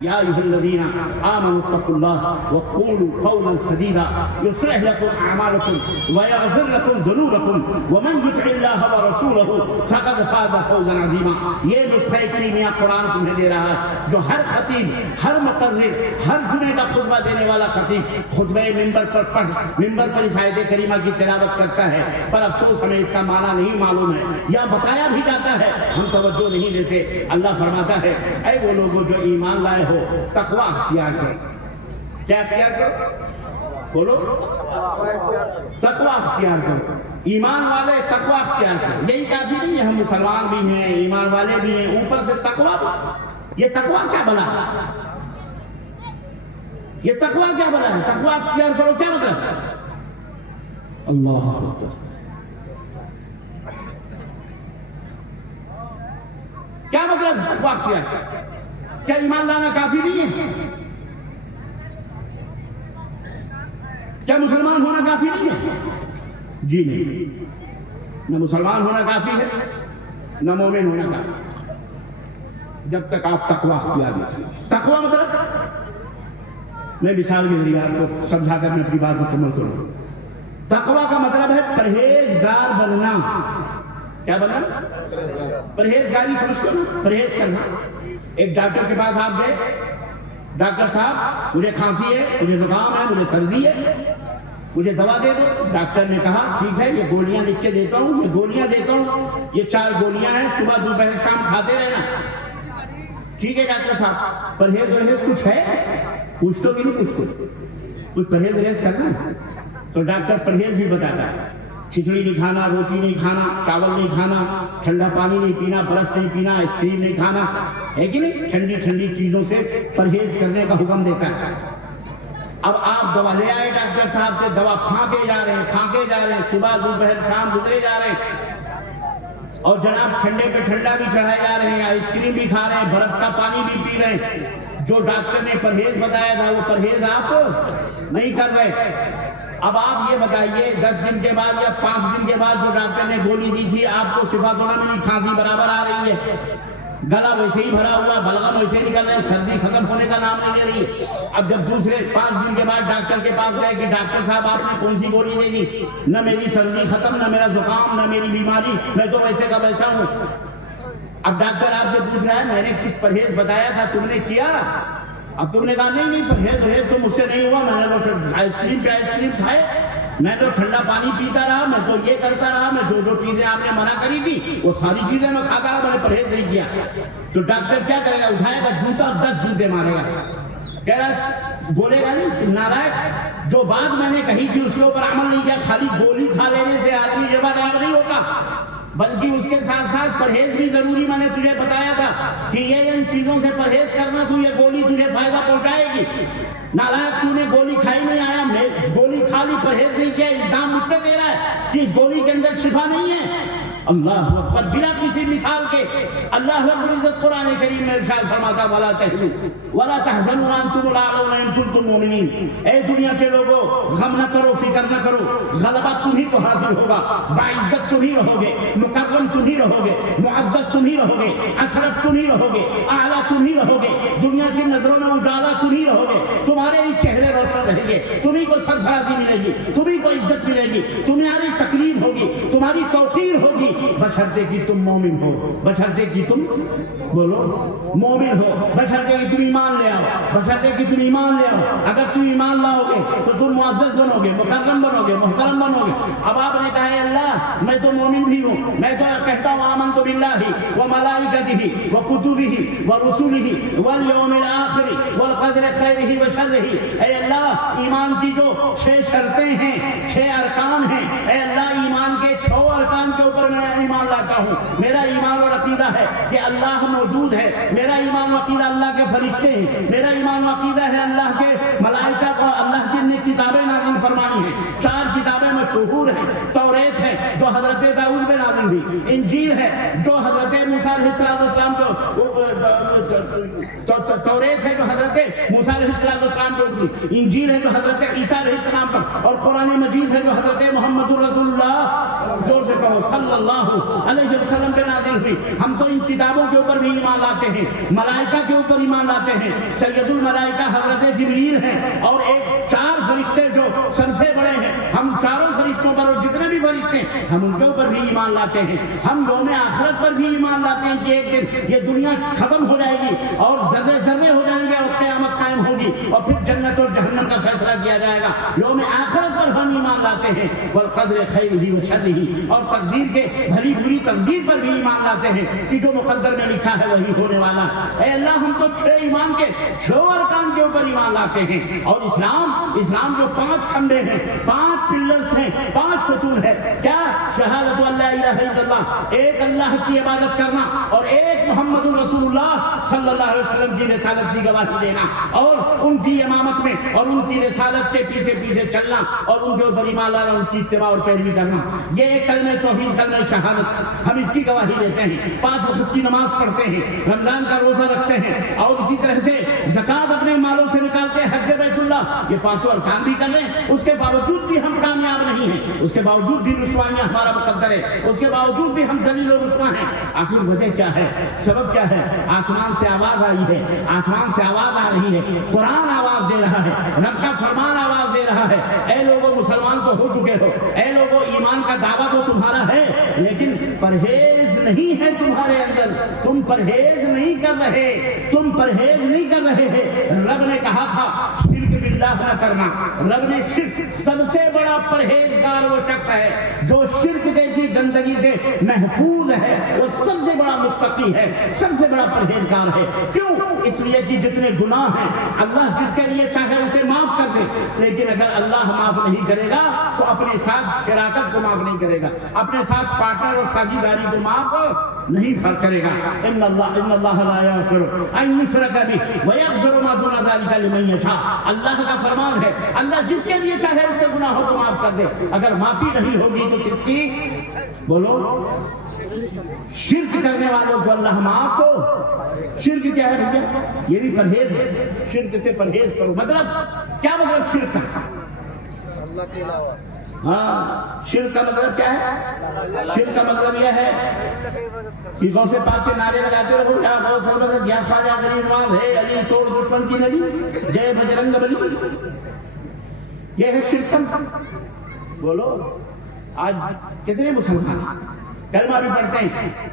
يا أيها الذين آمنوا اتقوا الله وقولوا قولا سديدا يصلح لكم أعمالكم ويغفر لكم ذنوبكم ومن يطع الله ورسوله فقد فاز فوزا عظيما. یہ نسخہ کیمیا قرآن تمہیں دے رہا ہے جو ہر خطیب، ہر مقرر، ہر جمعے کا خطبہ دینے والا خطیب خطبہ ممبر پر پڑھ ممبر پر اس آیت کریمہ کی تلاوت کرتا ہے، پر افسوس ہمیں اس کا معنی نہیں معلوم ہے یا بتایا بھی جاتا ہے، ہم توجہ نہیں دیتے. اللہ فرماتا ہے اے وہ لوگوں جو ایمان لائے ہو تقوی اختیار کرو. کیا اختیار کرو؟ بولو تقوی اختیار کرو. ایمان والے تقوی اختیار کرو. یہی کافی نہیں ہے ہم مسلمان بھی ہیں، ایمان والے بھی ہیں، اوپر سے تقوی بھی. یہ تقوی کیا بنا ہے؟ یہ تقوی کیا بنا ہے؟ تقوی اختیار کرو کیا مطلب ہے؟ اللہ اکبر. کیا مطلب تقوی اختیار کرو؟ کیا ایمان لانا کافی نہیں ہے؟ کیا مسلمان ہونا کافی نہیں ہے؟ جی نہیں. نہ مسلمان ہونا کافی ہے نہ مومن ہونا کافی ہے جب تک آپ تقوی اختیار نہ کریں. تقوی مطلب میں مثال کے ذریعے آپ کو سمجھا کر میں اپنی بات مکمل کروں. تقوی کا مطلب ہے پرہیزگار بننا. کیا بننا؟ پرہیزگاری سمجھتے ہو نا؟ پرہیز کرنا. ایک ڈاکٹر کے پاس آپ گئے، ڈاکٹر صاحب مجھے کھانسی ہے، مجھے زکام ہے، مجھے سردی ہے، مجھے دوا دے دو. ڈاکٹر نے کہا ٹھیک ہے یہ گولیاں لکھ کے دیتا ہوں، یہ گولیاں دیتا ہوں، یہ 4 گولیاں ہیں، صبح دوپہر شام کھاتے رہنا. ٹھیک ہے ڈاکٹر صاحب پرہیز کچھ ہے؟ پوچھ تو کہ نہیں پوچھ تو کچھ پرہیز کرنا ہے. تو ڈاکٹر پرہیز بھی بتاتا ہے. کھچڑی نہیں کھانا، روٹی نہیں کھانا، چاول نہیں کھانا، ٹھنڈا پانی نہیں پینا، برف نہیں پینا، آئس کریم نہیں کھانا، ہے کہ نہیں؟ ٹھنڈی ٹھنڈی چیزوں سے پرہیز کرنے کا حکم دیتا ہے. اب آپ دوا لے آئے ڈاکٹر صاحب سے، دوا کھانکے جا رہے ہیں، صبح دوپہر شام گزرے جا رہے ہیں، اور جناب ٹھنڈے پہ ٹھنڈا بھی چڑھائے جا رہے ہیں، آئس کریم بھی کھا رہے ہیں، برف کا پانی بھی پی رہے ہیں. جو ڈاکٹر نے پرہیز بتایا تھا وہ پرہیز آپ نہیں کر رہے. اب آپ یہ بتائیے 10 دن کے بعد یا 5 دن کے بعد جو ڈاکٹر نے گولی دی تھی آپ کو شفا تو نہ ملی، کھانسی برابر آ رہی ہے، گلا ویسے ہی بھرا ہوا، بلغم ویسے ہی نکل رہا ہے، سردی ختم ہونے کا نام نہیں لے رہی ہے. اب جب دوسرے 5 دن کے بعد ڈاکٹر کے پاس گئے کہ ڈاکٹر صاحب آپ نے کون سی گولی دے دی؟ نہ میری سردی ختم، نہ میرا زکام، نہ میری بیماری، میں تو ویسے کا ویسا ہوں. اب ڈاکٹر آپ سے پوچھ رہا ہے میں نے کچھ پرہیز بتایا تھا تم نے کیا؟ اب تم نے کہا نہیں پرہیز تو مجھ سے نہیں ہوا، میں نے تو آئس کریم کھائے، میں تو ٹھنڈا پانی پیتا رہا، میں تو یہ کرتا رہا، میں جو چیزیں آپ نے منع کری تھی وہ ساری چیزیں میں کھاتا رہا، میں نے پرہیز نہیں کیا. تو ڈاکٹر کیا کرے گا؟ اٹھائے گا جوتا، 10 جوتے مارے گا. کہہ رہا بولے گا نہیں نالائق جو بات میں نے کہی تھی اس کے اوپر عمل نہیں کیا. خالی گولی کھا لینے سے آدمی جواب نہیں ہوتا، بلکہ اس کے ساتھ ساتھ پرہیز بھی ضروری. میں نے تجھے بتایا تھا کہ یہ ان چیزوں سے پرہیز کرنا، تو یہ گولی تجھے فائدہ پہنچائے گی. نالائق تو نے گولی کھائی نہیں، آیا میں گولی کھا لی، پرہیز نہیں کیا، الزام مجھ پہ دے رہا ہے کہ اس گولی کے اندر شفا نہیں ہے. اللہ اکبر. بلا کسی مثال کے اللہ رب العزت قرآن کریم میں ارشاد فرماتا ولا تهنوا ولا تحزنوا وانتم الاعلون ان كنتم مؤمنین. اے دنیا کے لوگوں غم نہ کرو، فکر نہ کرو، غلبہ تمہیں کو حاصل ہوگا، باعزت تم ہی رہو گے، مکرم تم ہی رہو گے، معزز تم ہی رہو گے، اشرف تم ہی رہو گے، اعلیٰ تم ہی رہو گے، دنیا کی نظروں میں اجالا تم ہی رہو گے، تمہارے ہی چہرے روشن رہیں گے، تمہیں کو سرفرازی ملے گی، تمہیں کو عزت ملے گی، تمہاری تقریر ہوگی، تمہاری توقیر ہوگی، بشرطے کہ تم مومن ہو، بشرطے کہ تم بولو مومن ہو، بشرطے کہ تم ایمان لے آؤ، بشرطے کہ تم ایمان لے آؤ. اگر تم ایمان لاؤ گے تو تم معزز بنو گے، مکرم بنو گے، محترم بنو گے. اب آپ نے کہا ہے اللہ میں تو مومن بھی ہوں، میں تو کہتا ہوں آمنت باللہ وملائکتہ وکتبہ ورسلہ والیوم الآخر والقدر خیرہ وشرہ. اے اللہ ایمان کی جو 6 شرطیں ہیں، 6 ارکان ہیں، اے اللہ ایمان کے 6 ارکان کے اوپر میں ایمان لاتا ہوں. میرا ایمان اور عقیدہ ہے کہ اللہ موجود ہے، میرا ایمان و عقیدہ اللہ کے فرشتے ہیں، میرا ایمان و عقیدہ ہے اللہ کے ملائکہ کو اللہ کی نے کتابیں نازل فرمائی ہیں. 4 کتابیں مشہور ہیں، توریت ہے، جو حضرت داؤد پہ نازل ہوئی، انجیل ہے جو حضرت موسیٰ علیہ السلام کو، توریت ہے جو حضرت موسیٰ علیہ السلام کو اتری، انجیل ہے جو حضرت عیسیٰ علیہ السلام پر، اور قرآن مجید ہے جو حضرت محمد رسول اللہ زور سے کہو صلی اللہ علیہ وسلم پہ نازل ہوئی۔ ہم تو ان کتابوں کے اوپر بھی ایمان لاتے ہیں، ملائکہ کے اوپر ایمان لاتے ہیں، سید الملائکہ حضرت جبریل ہیں، اور چار فرشتے جو سب سے بڑے ہیں، ہم چاروں فرشتوں پر اور جتنے بھی فرشتے ہیں ہم ان کے اوپر بھی ایمان لاتے ہیں۔ ہم یوم آخرت پر بھی ایمان لاتے ہیں کہ ایک دن یہ دنیا ختم ہو جائے گی اور ذرے ذرے ہو جائیں گے اور قیامت قائم ہوگی اور پھر جنت اور جہنم کا فیصلہ کیا جائے گا۔ یوم آخرت پر ہم ایمان لاتے ہیں، والقدر خیرہ و شرہ، اور تقدیر کے بھلی بری تقدیر پر بھی ایمان لاتے ہیں کہ جو مقدر میں لکھا ہے وہی ہونے والا۔ اے اللہ ہم تو 6 ایمان کے 6 ارکان کے اوپر ایمان لاتے ہیں، اور اسلام جو 5 کھمبے ہیں، 5 پلرز ہیں، 5 ستون ہے، کیا؟ شہادت اللہ الہ الا اللہ، ایک اللہ کی عبادت کرنا اور ایک محمد رسول اللہ صلی اللہ علیہ وسلم کی رسالت کی گواہی دینا، اور ان کی امامت میں اور ان کی رسالت کے پیچھے پیچھے چلنا اور ان کے اوپر ایمان لانا، ان کی اتباع اور پیروی کرنا۔ یہ ایک کلمہ توحید، کلمہ شہادت، ہم اس کی گواہی دیتے ہیں، 5 وقت کی نماز پڑھتے ہیں، رمضان کا روزہ رکھتے ہیں، اور اسی طرح سے زکوٰۃ اپنے مالوں سے نکالتے ہیں، حج بیت اللہ، یہ 5 ارکان بھی کر رہے ہیں۔ اس کے باوجود بھی ہم کامیاب نہیں ہیں، اس کے باوجود بھی رسوائیاں ہمارا مقدر ہے، اس کے باوجود بھی ہم ذلیل و رسوا ہیں۔ آخر وجہ کیا ہے؟ سبب کیا ہے؟ آسمان سے آواز آئی ہے، آسمان سے آواز آ رہی ہے، قرآن آواز دے رہا ہے، رب کا فرمان آواز دے رہا ہے، اے لوگوں مسلمان تو ہو چکے ہو، اے لوگوں ایمان کا دعویٰ تو تمہارا ہے، لیکن پرہیز نہیں ہے تمہارے اندر، تم پرہیز نہیں کر رہے، تم پرہیز نہیں کر رہے ہیں۔ رب نے کہا تھا شرک باللہ نہ کرنا، رب نے شرک، سب سے بڑا پرہیزگار وہ شخص ہے جو شرک جیسی گندگی سے محفوظ ہے، وہ سب سے بڑا متقی ہے، سب سے بڑا پرہیزگار ہے۔ کیوں؟ اس لیے کہ جتنے گناہ ہیں اللہ جس کے لیے چاہے اسے معاف کر دے، لیکن اگر اللہ معاف نہیں کرے گا تو اپنے ساتھ شراکت کو معاف نہیں کرے گا، اپنے ساتھ پارٹنر اور ساجھیداری کو معاف نہیں کرے گا۔ ان اللہ لا یغفر ان یشرک بہ ویغفر ما دون ذلک لمن یشاء، اللہ کا فرمان ہے اللہ جس کے لیے چاہے اس کے گناہوں کو معاف کر دے۔ اگر معافی نہیں ہوگی تو کس کی؟ بولو، شرک کرنے والوں کو اللہ معاف ہو۔ شرک کیا ہے بھیا؟ یہ بھی پرہیز ہے، شرک سے پرہیز کرو۔ مطلب کیا؟ مطلب شرک کا، اللہ کے علاوہ، ہاں، شرک کا مطلب کیا ہے؟ شرک کا مطلب یہ ہے کہ غوث پاک کے نعرے لگاتے رہو، یا غوث المدد، یا خواجہ غریب نواز، ہے علی توڑ دشمن کی نلی، جے بجرنگ بلی، یہ ہے شرک۔ بولو، آج کتنے مسلمان کلمہ بھی پڑھتے ہیں،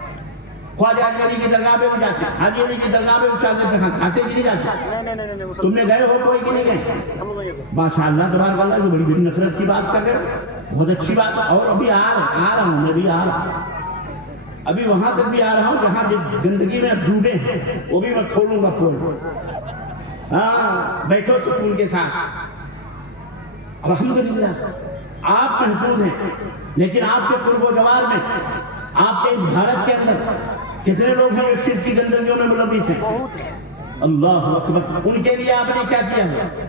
خواجہ علی کی درگاہ پہ بھی جاتے ہیں، حاجی علی کی درگاہ پہ بھی چاہتے ہیں، کھاتے کی نہیں جاتے؟ تم نے گئے ہو کوئی کی نہیں گئے؟ ماشاء اللہ تبارک اللہ، جو بڑی بڑی نفرت کی بات کر رہے ہو، بہت اچھی بات ہے۔ اور ابھی آ رہا ہوں، میں بھی آ رہا ہوں، ابھی وہاں تک بھی آ رہا ہوں جہاں جس گندگی میں ڈوبے ہیں، وہ بھی میں کھولوں گا پھول۔ ہاں، بیٹھو سکون کے ساتھ، الحمدللہ آپ محفوظ ہیں، لیکن آپ کے قرب و جوار میں، آپ کے اس بھارت کے اندر کتنے لوگ ہیں جو شرک کی گندگیوں میں ملوث ہیں؟ اللہ اکبر۔ ان کے لیے آپ نے کیا کیا ہے؟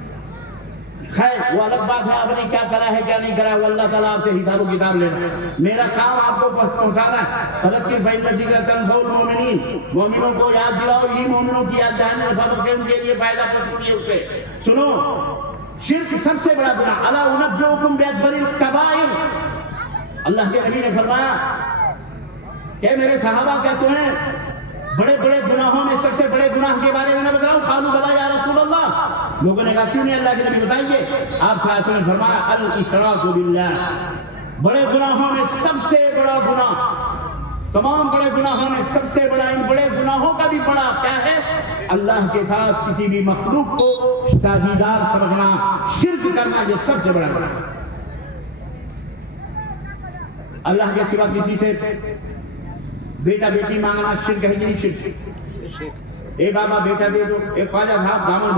خیر وہ الگ بات ہے، آپ نے کیا کرا ہے کیا نہیں کرا ہے، وہ اللہ تعالیٰ آپ سے حساب و کتاب لینا۔ میرا کام آپ کو پہنچانا ہے۔ فذکر فإن الذکر تنفع المؤمنین، مومنوں کو یاد دلاؤ، یہ مومنوں کی یاد دلانے ان کے لیے فائدہ پہنچتی ہے۔ اس سے سنو، شرک سب سے بڑا گناہ، الا انبئکم باکبر الکبائر، اللہ کے نبی نے فرمایا کہ میرے صحابہ کہتے ہیں بڑے بڑے گناہوں میں سب سے بڑے گناہ کے بارے میں بتاؤں؟ قالوا بلی یا رسول اللہ، لوگوں نے کہا کیوں نہیں اللہ کے نبی بتائیے۔ آپ صلی اللہ علیہ وسلم نے فرمایا الاشراک باللہ، بڑے گناہوں میں سب سے بڑا گناہ، تمام بڑے گناہوں میں سب سے بڑا، ان بڑے گناہوں کا بھی بڑا کیا ہے؟ اللہ کے ساتھ کسی بھی مخلوق کو ساجھیدار سمجھنا، شرک کرنا، یہ سب سے بڑا گناہ ہے۔ اللہ کے سوا کسی سے بیٹا بیٹی مانگنا شرک ہے کہ نہیں؟ شرک۔ اے بابا بیٹا دے دو، اے خواجہ صاحب دامن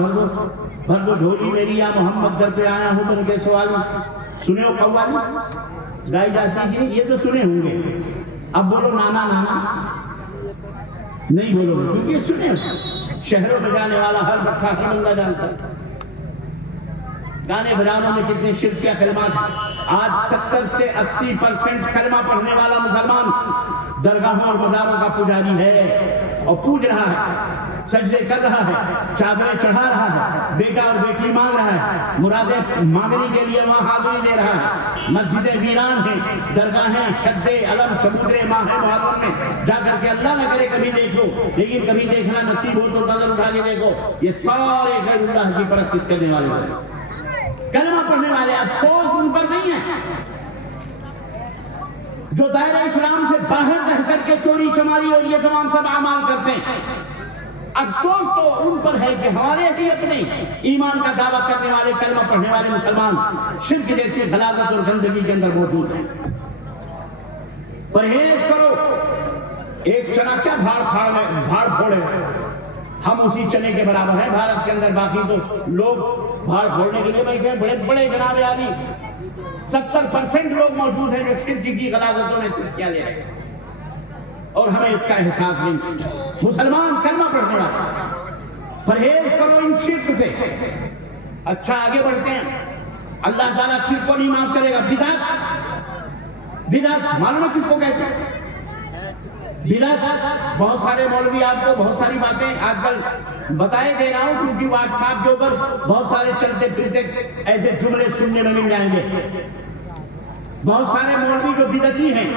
بھر دو جھولی میری، یا محمد در پہ آیا ہوں تم کے سوال میں۔ سنے ہو قوالی گائی جاتی ہے، یہ تو سنے ہوں گے۔ اب بولو نانا نانا نہیں بولو گے کیونکہ یہ سنے ہو، شہروں میں جانے والا ہر بٹھا ہر بندہ جانتا ہے۔ گانے بجانوں میں کتنے شرکیہ کلمات ہیں۔ آج 70 سے 80% کلمہ پڑھنے والا مسلمان درگاہوں اور مزاروں کا پجاری ہے اور پوج رہا ہے، سجدے کر رہا ہے، چادریں چڑھا رہا ہے، بیٹا اور بیٹی مانگ رہا ہے، مرادیں مانگنے کے لیے وہاں حاضری دے رہا ہے۔ مسجدیں ویران ہیں، درگاہیں شدے علم سمودرے ماہ محرم میں جا کر کے اللہ نہ کرے کبھی دیکھو، لیکن کبھی دیکھنا نصیب ہو تو نظر اٹھا کے دیکھو، یہ سارے غیر اللہ کی پرستش کرنے والے ہیں، کلمہ پڑھنے والے۔ افسوس ان پر نہیں ہے جو دائرہ اسلام سے باہر رہ کر کے چوری چماری اور یہ تمام سب اعمال کرتے ہیں، افسوس تو ان پر ہے کہ ہمارے ہی اپنے ایمان کا دعویٰ کرنے والے کلمہ پڑھنے والے مسلمان شرک جیسی غلاظت اور گندگی کے اندر موجود ہیں۔ پرہیز کرو، ایک چنا کیا بھاڑ پھوڑے، ہم اسی چنے کے برابر ہیں بھارت کے اندر، باقی تو لوگ بھاڑ پھوڑنے کے لیے بیٹھے ہیں، بڑے بڑے جناب عالی 70% لوگ موجود ہیں جو شرک کی غلاظتوں میں شرک کیا لے رہے ہیں اور ہمیں اس کا احساس نہیں۔ مسلمان کلمہ پڑھنے والا، پرہیز کرو ان شرک سے۔ اچھا آگے بڑھتے ہیں، اللہ تعالیٰ شرک کو نہیں معاف کرے گا۔ بدعت معلوم ہے کس کو کہتے ہیں؟ بدعت بہت سارے مولوی آپ کو بہت ساری باتیں آج کل بتائے دے رہا ہوں، کیونکہ واٹس ایپ کے اوپر بہت سارے چلتے پھرتے ایسے جملے سننے میں مل جائیں گے۔ بہت سارے مولوی جو بدعتی ہیں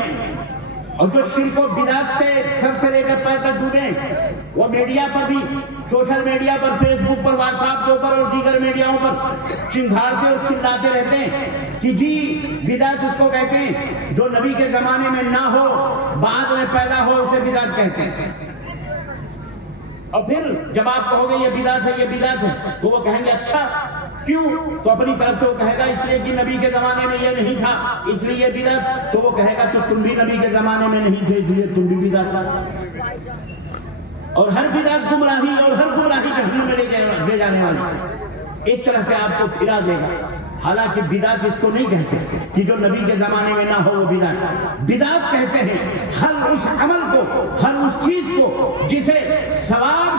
اور جو شرک و بدعت سے سر سے لے کر پیر تک ڈوبے ہیں، وہ میڈیا پر بھی، سوشل میڈیا پر، فیس بک پر، واٹس ایپ کے اوپر اور دیگر میڈیاؤں پر چنگھاڑتے اور چلاتے رہتے ہیں کہ جی بدعت اس کو کہتے ہیں جو نبی کے زمانے میں نہ ہو، بعد میں پیدا ہو، اسے بدعت کہتے ہیں۔ اور پھر جب آپ کہو گے یہ بدعت ہے، یہ بدعت ہے، تو وہ کہیں گے اچھا کیوں؟ تو اپنی طرف سے وہ کہے گا اس لیے کہ نبی کے زمانے میں یہ نہیں تھا اس لیے یہ بدعت، تو وہ کہے گا کہ تم بھی نبی کے زمانے میں نہیں تھے اس لیے تم بھی بدعت تھا۔ اور ہر بدعت گمراہی اور ہر گمراہی جہنم میں لے جانے والی، اس طرح سے آپ کو پھرا دے گا۔ حالانکہ بدعت اس کو نہیں کہتے کہ جو نبی کے زمانے میں نہ ہو وہ بدعت۔ بدعت کہتے ہیں ہر اس عمل کو، ہر اس چیز کو جسے ثواب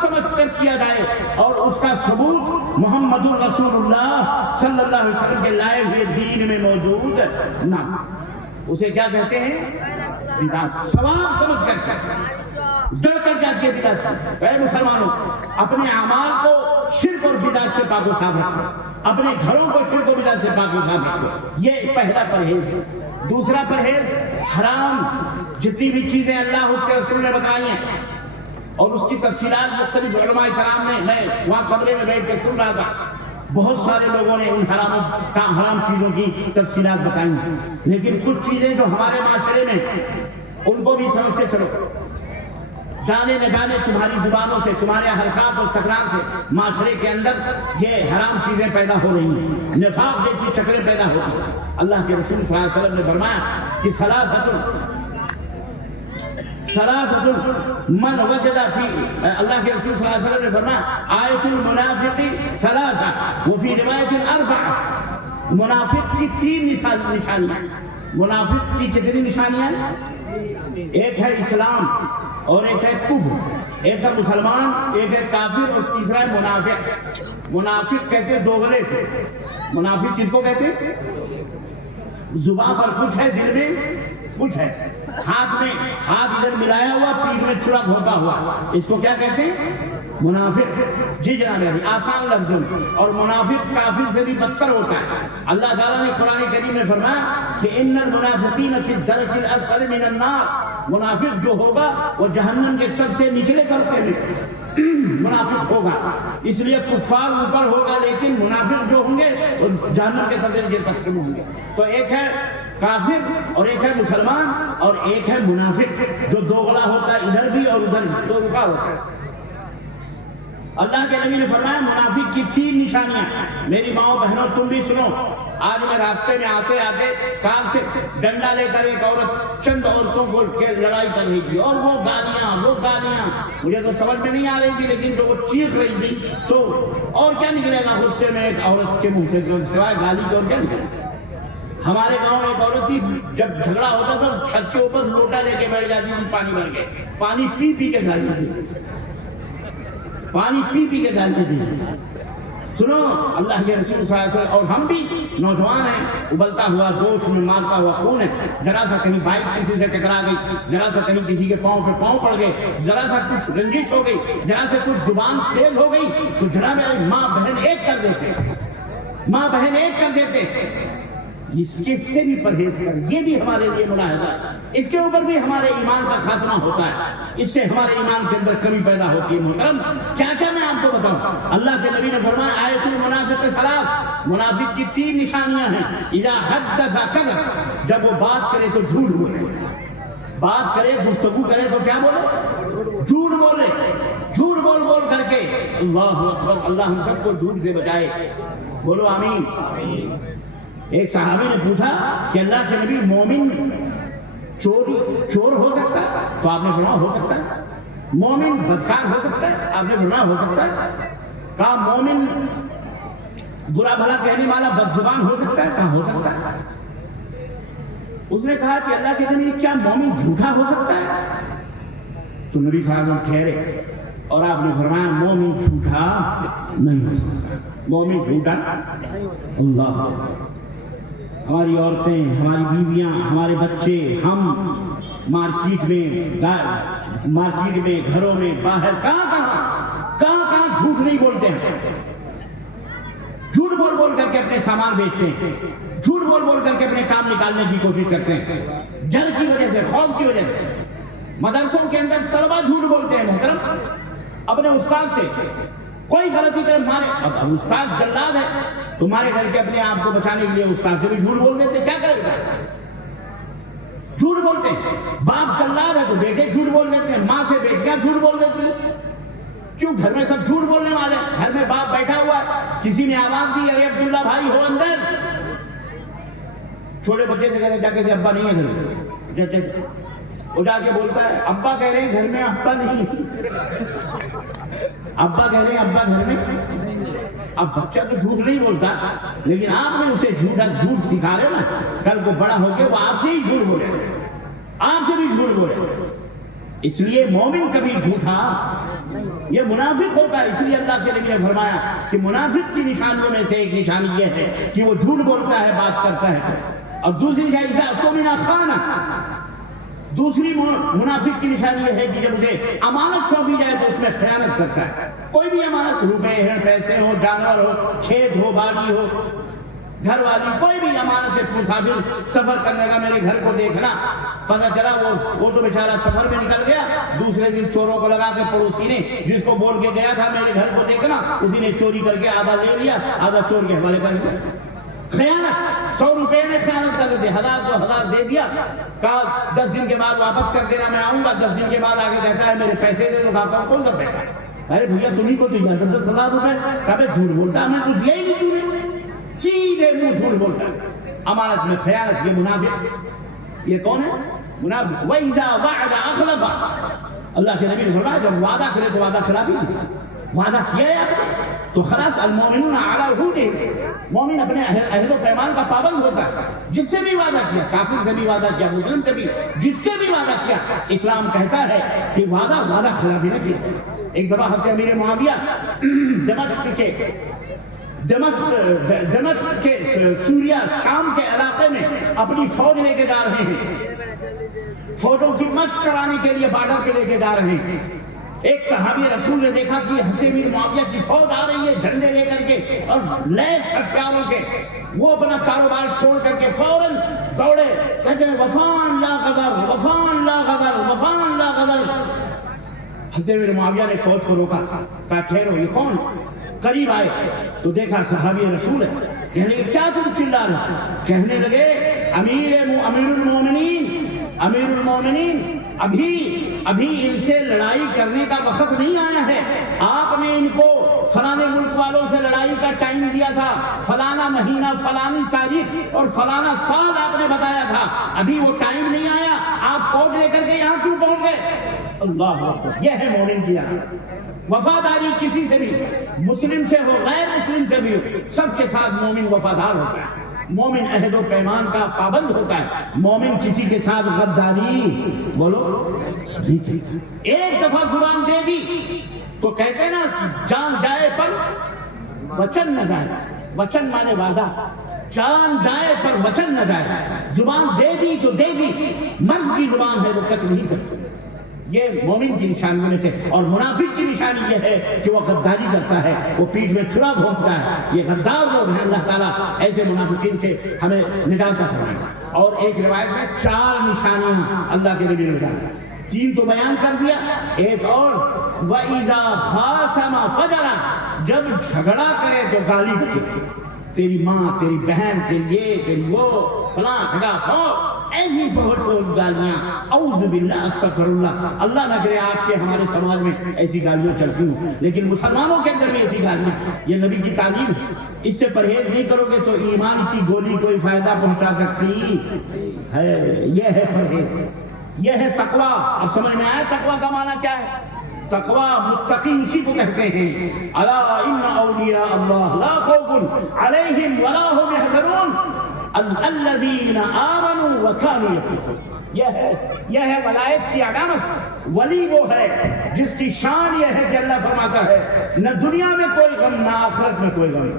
سمجھ کر کیا جائے اور اس کا ثبوت محمد الرسول اللہ صلی اللہ علیہ وسلم کے لائے ہوئے دین میں موجود نہ، اسے کیا کہتے ہیں؟ بدعت۔ ثواب سمجھ کر ڈر کر جاتی ہے بدعت۔ اے مسلمانوں، اپنے اعمال کو شرک اور بدعت سے پاک و صاف رکھو، اپنے گھروں کو شرک و بدعت سے پاک و صاف رکھو، یہ پہلا پرہیز ہے۔ دوسرا پرہیز، حرام جتنی بھی چیزیں اللہ اس کے رسول نے بتائی ہیں اور اس کی تفصیلات مختلف علماء کرام نے، میں وہاں کمرے میں بیٹھ کے سن رہا تھا، بہت سارے لوگوں نے ان حرام چیزوں کی تفصیلات بتائی ہیں، لیکن کچھ چیزیں جو ہمارے معاشرے میں ان کو بھی سمجھتے چلو، جانے نہ جانے تمہاری زبانوں سے، تمہارے حرکات اور سکنات سے معاشرے کے اندر یہ حرام چیزیں پیدا ہو رہی ہیں، نفاق جیسی شکلیں پیدا ہو رہی ہیں۔ اللہ کے رسول صلی اللہ علیہ وسلم نے فرمایا کہ ثلاثۃ من وجد فی، اللہ کے رسول صلی اللہ علیہ وسلم نے فرمایا آیت المنافق ثلاثہ وفی روایت اربع، منافق کی 3 نشانیاں۔ منافق کی کتنی نشانیاں؟ ایک ہے اسلام اور ایک ہے کفر، ایک ہے مسلمان، ایک ہے کافر اور تیسرا ہے منافق۔ منافق کہتے ہیں دوغلے کو۔ منافق کس کو کہتے ہیں؟ زبان پر کچھ ہے، دل میں کچھ ہے، ہاتھ ادھر ملایا ہوا، پیٹھ میں چھڑا گھونٹا ہوا، اس کو کیا کہتے ہیں؟ منافق۔ جی جناب، آسان لفظ، اور منافق کافر سے بھی بدتر ہوتا ہے۔ اللہ تعالیٰ نے قرآن کریم میں فرمایا کہ ان المنافقین فی الدرک الاسفل من النار، منافق جو ہوگا وہ جہنم کے سب سے نچلے طبقے میں منافق ہوگا۔ اس لیے کفار اوپر ہوگا لیکن منافق جو ہوں گے وہ جہنم کے سب سے نچلے طبقے میں ہوں گے۔ تو ایک ہے کافر اور ایک ہے مسلمان اور ایک ہے منافق جو دوغلا ہوتا ہے، ادھر بھی اور ادھر بھی، دو رخا ہوتا ہے۔ اللہ کے نبی نے فرمایا منافق کی 3 نشانیاں۔ میری ماؤں بہنوں تم بھی سنو۔ آج میں راستے میں آتے آتے کار سے ڈنڈا لے کر ایک عورت چند عورتوں کو لڑائی کر رہی تھی، اور وہ گالیاں مجھے تو سمجھ میں نہیں آ رہی تھی، لیکن جو وہ چیخ رہی تھی تو اور کیا نکلے گا غصے میں ایک عورت کے منہ سے سوائے گالی کے اور کیا نکلے گا۔ ہمارے گاؤں میں ایک عورت تھی، جب جھگڑا ہوتا تھا چھت کے اوپر لوٹا لے کے بیٹھ جاتی تھی، پانی بھر کے، پانی پی پی کے گالیاں دی۔ پانی پی پی کے گالتے تھے. سنو اللہ کے رسول صلی اللہ علیہ وسلم. اور ہم بھی نوجوان ہیں, ابلتا ہوا جوش میں مارتا ہوا خون ہے. ذرا سا کہیں بائک کسی سے ٹکرا گئی, ذرا سا کہیں کسی کے پاؤں پہ پاؤں پڑ گئے, ذرا سا کچھ رنجش ہو گئی, ذرا سے کچھ زبان تیز ہو گئی تو جناب ماں بہن ایک کر دیتے, ماں بہن ایک کر دیتے. اس سے بھی پرہیز کریں, یہ بھی ہمارے لیے ملاحظہ ہے. اس کے اوپر بھی ہمارے ایمان کا خاتمہ ہوتا ہے, اس سے ہمارے ایمان کے اندر کمی پیدا ہوتی ہے. محترم کیا کیا میں آپ کو بتاؤں. اللہ کے نبی نے فرمایا آیت المنافق ثلاث, منافق کی 3 نشانیاں ہیں. اذا حدث کذب, جب وہ بات کرے تو جھوٹ بولے, بات کرے گفتگو کرے تو کیا بولے, جھوٹ بولے. جھوٹ بول بول کر کے اللہ اکبر, اللہ ہم سب کو جھوٹ سے بچائے. بولو آمین. ایک صحابی نے پوچھا کہ اللہ کے نبی مومن چور ہو سکتا ہے؟ تو آپ نے فرمایا ہو سکتا ہے. مومن بدکار ہو سکتا ہے؟ آپ نے فرمایا ہو سکتا ہے. کہا مومن برا بھلا کہنے والا بد زبان ہو سکتا ہے؟ کہا ہو سکتا ہے. اس نے کہا کہ اللہ کے نبی کیا مومن جھوٹا ہو سکتا ہے؟ تو نبی صلی اللہ علیہ وسلم ٹھہرے اور آپ نے فرمایا مومن جھوٹا نہیں ہو سکتا. مومن جھوٹا اللہ. ہماری عورتیں, ہماری بیویاں, ہمارے بچے, ہم مارکیٹ میں, گھروں میں, باہر, کہاں جھوٹ نہیں بولتے ہیں. جھوٹ بول بول کر کے اپنے سامان بیچتے ہیں, جھوٹ بول بول کر کے اپنے کام نکالنے کی کوشش کرتے ہیں. ڈر کی وجہ سے, خوف کی وجہ سے. مدرسوں کے اندر طلبہ جھوٹ بولتے ہیں. محترم اپنے استاد سے کوئی غلطی کرے, مارے, اب استاد جلاد ہے, تمہارے گھر کے اپنے آپ کو بچانے کے لیے استاد سے بھی جھوٹ بول دیتے. کیا کرے گا, جھوٹ بولتے ہیں. باپ جلاد ہے تو بیٹے جھوٹ بول دیتے ہیں, ماں سے بیٹیاں جھوٹ بول دیتی ہیں. کیوں, گھر میں سب جھوٹ بولنے والے. گھر میں باپ بیٹھا ہوا, کسی نے آواز دی ارے عبداللہ بھائی ہو اندر, چھوٹے بچے سے کہتے جا کے ابا نہیں ہے گھر میں, وہ جا کے بولتا ہے ابا کہہ رہے ہیں گھر میں, ابا نہیں, ابا کہہ رہے ہیں ابا گھر میں. اب بچہ تو جھوٹ نہیں بولتا, لیکن آپ نے اسے جھوٹ سکھا رہے نا, کل کو بڑا ہو کے وہ آپ سے ہی جھوٹ بولے, آپ سے بھی جھوٹ بولے. اس لیے مومن کبھی جھوٹا, یہ منافق ہوتا ہے. اس لیے اللہ کے نبی نے فرمایا کہ منافق کی نشانیوں میں سے ایک نشانی یہ ہے کہ وہ جھوٹ بولتا ہے, بات کرتا ہے. اور دوسری خانہ, دوسری منافق کی نشانی یہ ہے کہ جب اسے امانت سونپی جائے تو اس میں خیانت کرتا ہے. کوئی بھی امانت, روپے ہیں, پیسے ہو, جانور ہو, کھیت ہو, باغی ہو, گھر والی, کوئی بھی امانت سے. مسافر سفر کرنے کا, میرے گھر کو دیکھنا, پتہ چلا وہ تو بیچارہ سفر میں نکل گیا, دوسرے دن چوروں کو لگا کے پڑوسی نے جس کو بول کے گیا تھا میرے گھر کو دیکھنا, اسی نے چوری کر کے آدھا لے لیا, آدھا چور کے حوالے کر دیا. خیانت. 100 روپے میں خیانت کر دیتے, 1000 دے دیا, کہا 10 دن کے بعد واپس کر دینا, میں آؤں گا. 10 دن کے بعد آگے کہتا ہے میرے پیسے دے دو. کہا کون سا پیسہ؟ ارے بھیا تمہیں کو تو 10,000 روپے. کہا میں جھوٹ بولتا, میں تو دیا ہی نہیں تم نے. سیدھے منہ جھوٹ بولتا. امانت میں خیانت, یہ منافق. یہ کون ہے منافق؟ وَإِذَا وَعَدَ أَخْلَفَ. اللہ کے نبی نے فرمایا جب وعدہ کرے تو وعدہ خلافی نہیں. وعدہ کیا ہے آپ نے تو خلاص. المومنون علی عہودہم, مومن اپنے عہد و پیمان کا پابند ہوتا ہے. جس سے بھی وعدہ کیا, کافر سے بھی وعدہ کیا, مسلم سے بھی, جس سے بھی وعدہ کیا, اسلام کہتا ہے کہ وعدہ خلافی نہ کیا. ایک دفعہ حضرت امیر معاویہ دمشق کے سوریہ شام کے علاقے میں اپنی فوج لے کے جا رہے ہیں, فوجوں کی مشق کرانے کے لیے بارڈر پہ لے کے جا رہے ہیں. ایک صحابی رسول نے دیکھا کہ حضرت امیر معاویہ کی فوج آ رہی ہے جھنڈے لے کر کے اور لیس ہتھیاروں کے. وہ اپنا کاروبار چھوڑ کر کے فوراً دوڑے, کہتے ہیں وفان لا غدر, وفان لا غدر, وفان لا غدر. حضرت امیر معاویہ نے فوج کو روکا, کہا ٹھہرو, یہ کون؟ قریب آئے تو دیکھا صحابی رسول ہے. کہنے لگے کیا تم چلا رہے؟ کہنے لگے امیر المومنین ابھی ان سے لڑائی کرنے کا وقت نہیں آیا ہے. آپ نے ان کو فلانے ملک والوں سے لڑائی کا ٹائم دیا تھا, فلانا مہینہ, فلانی تاریخ اور فلانا سال آپ نے بتایا تھا, ابھی وہ ٹائم نہیں آیا. آپ فوج لے کر کے یہاں کیوں پہنچ گئے؟ اللہ اکبر. یہ ہے مومن کی وفاداری. کسی سے بھی, مسلم سے ہو, غیر مسلم سے بھی ہو, سب کے ساتھ مومن وفادار ہوتا ہے. مومن عہد و پیمان کا پابند ہوتا ہے. مومن کسی کے ساتھ غداری بولو. ایک دفعہ زبان دے دی تو کہتے ہیں نا جان جائے پر وچن نہ جائے. وچن مانے وعدہ. جان جائے پر وچن نہ جائے. زبان دے دی تو دے دی. مرد کی زبان ہے وہ کٹ نہیں سکتی. یہ مومن کی نشانیوں میں سے. اور منافق کی نشانی یہ ہے کہ وہ غداری کرتا ہے, وہ پیٹھ میں چھرا گھونپتا ہے. یہ غدار لوگ ہیں. اللہ تعالیٰ ایسے منافقین سے ہمیں نجات فرمائے. اور ایک روایت میں 4 نشانیاں اللہ کے نبی نے بتائی. 3 تو بیان کر دیا, ایک اور وَإِذَا خَاصَمَ فَجَرَ, جب جھگڑا کرے تو گالی دے. تیری ماں, تیری بہن, تیری یہ, تیری وہ, فلاں جگہ ہو, ایسی فحش گالیاں. اعوذ باللہ, استغفر اللہ. اللہ نہ کرے آپ کے ہمارے سماج میں ایسی گالیاں چلتی ہوں, لیکن مسلمانوں کے اندر بھی ایسی گالیاں. یہ نبی کی تعلیم ہے. اس سے پرہیز نہیں کرو گے تو ایمان کی گولی کوئی فائدہ پہنچا سکتی ہے. یہ ہے پرہیز, یہ ہے تقویٰ. اب سمجھ میں آیا تقویٰ کا معنی کیا ہے؟ تقویٰ متقی اسی کو کہتے ہیں. الا ان اولیاء اللہ لا خوف علیہم ولا هم يحزنون الذین آمنوا وكانوا يتقون. یہ ہے ولایت کی علامت. ولی وہ ہے جس کی شان یہ ہے کہ اللہ فرماتا ہے نہ دنیا میں کوئی غم نہ آخرت میں کوئی غم.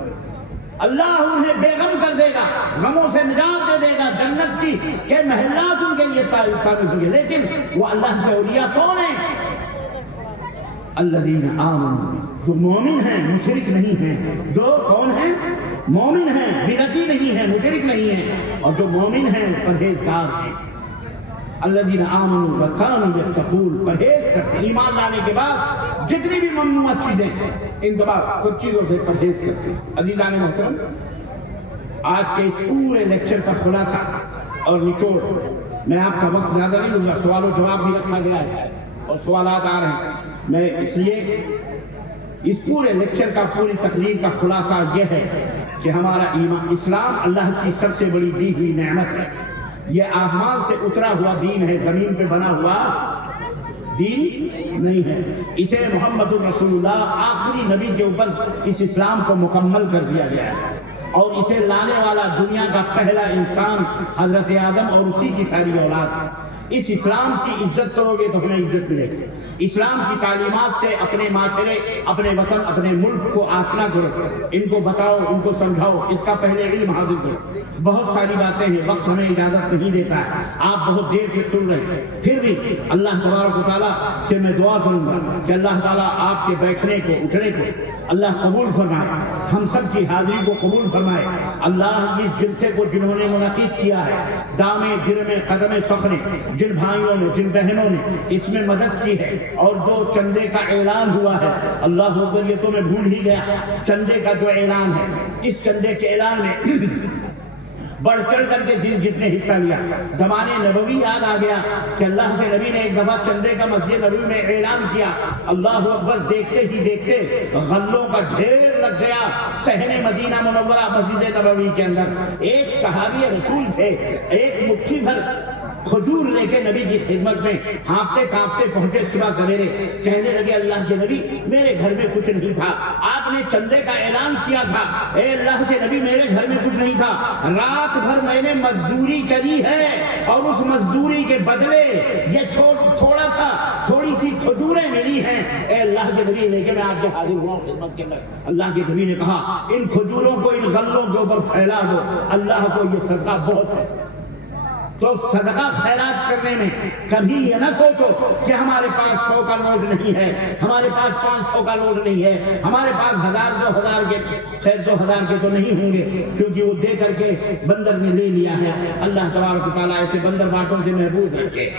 اللہ انہیں بے غم کر دے گا, غموں سے نجات دے دے گا. جنت کی کہ محلات ان کے لیے تعمیر ہوں گے. لیکن وہ اللہ کے اولیاء کون ہیں؟ الذین آمنوا, جو مومن ہیں, مشرک نہیں ہیں. جو کون ہیں؟ مومن ہیں, بدعتی نہیں ہیں, مشرک نہیں ہیں. اور جو مومن ہیں پرہیزگار ہیں. الذین آمنوا وکانوا یتقون, پرہیز کرتے. ایمان لانے کے بعد جتنی بھی ممنوع چیزیں ہیں ان تمام سب چیزوں سے پرہیز کرتے. عزیزان محترم, آج کے اس پورے لیکچر کا خلاصہ اور نچوڑ, میں آپ کا وقت زیادہ نہیں لوں گا. سوال و جواب بھی رکھا گیا ہے اور سوالات آ رہے ہیں. میں اس لیے اس پورے لیکچر کا, پوری تقریر کا خلاصہ یہ ہے کہ ہمارا ایمان, اسلام اللہ کی سب سے بڑی دی ہوئی نعمت ہے. یہ آسمان سے اترا ہوا دین ہے, زمین پہ بنا ہوا دین نہیں ہے. اسے محمد الرسول اللہ آخری نبی کے اوپر اس اسلام کو مکمل کر دیا گیا ہے. اور اسے لانے والا دنیا کا پہلا انسان حضرت آدم اور اسی کی ساری اولاد ہے. اس اسلام کی عزت کرو گے تو ہمیں عزت ملے گی. اسلام کی تعلیمات سے اپنے معاشرے, اپنے وطن, اپنے ملک کو آشنا کرو, ان کو بتاؤ, ان کو سمجھاؤ, اس کا پہلے علم حاصل کرو. بہت ساری باتیں ہیں, وقت ہمیں اجازت نہیں دیتا ہے. آپ بہت دیر سے سن رہے ہیں, پھر بھی اللہ تبارک و تعالیٰ سے میں دعا کروں گا کہ اللہ تعالیٰ آپ کے بیٹھنے کو, اٹھنے کو اللہ قبول فرمائے, ہم سب کی حاضری کو قبول فرمائے. اللہ اس جلسے کو جنہوں نے منعقد کیا ہے, دامے جرمے قدم فخر, جن بھائیوں نے, جن بہنوں نے اس میں مدد کی ہے, اور جو چندے کا اعلان ہوا ہے, اللہ اکبر, یہ تو میں بھول ہی گیا. چندے کا جو اعلان ہے, اس چندے کے اعلان میں بڑھ چڑھ کر کے جس نے حصہ لیا, زمانے نبوی یاد آ گیا کہ اللہ کے نبی نے ایک دفعہ چندے کا مسجد نبوی میں اعلان کیا. اللہ اکبر, دیکھتے ہی دیکھتے غلوں کا ڈھیر لگ گیا صحن مدینہ منورہ مسجد نبوی کے اندر. ایک صحابی رسول تھے, ایک مٹھی بھر کھجور لے کے نبی کی خدمت میں ہانپتے کانپتے پہنچے صبح سویرے. کہنے لگے اللہ کے نبی, میرے گھر میں کچھ نہیں تھا, آپ نے چندے کا اعلان کیا تھا. اے اللہ کے نبی, میرے گھر میں کچھ نہیں تھا, رات بھر میں نے مزدوری کری ہے اور اس مزدوری کے بدلے یہ تھوڑی سی کھجوریں ملی ہیں. اے اللہ کے نبی, لے کے میں آپ کے حاضر ہوا خدمت کے اندر. اللہ کے نبی نے کہا ان کھجوروں کو ان غلوں کے اوپر پھیلا دو, اللہ کو یہ صدقہ بہت پسند. تو صدقہ خیرات کرنے میں کبھی یہ نہ سوچو کہ ہمارے پاس 100 کا نوٹ نہیں ہے, ہمارے پاس 500 کا نوٹ نہیں ہے, ہمارے پاس 1000 2000 کے, خیر 2000 کے تو نہیں ہوں گے, کیونکہ وہ دے کر کے بندر نے لے لیا ہے. اللہ تبارک و تعالیٰ ایسے بندر باٹوں سے محفوظ رکھے.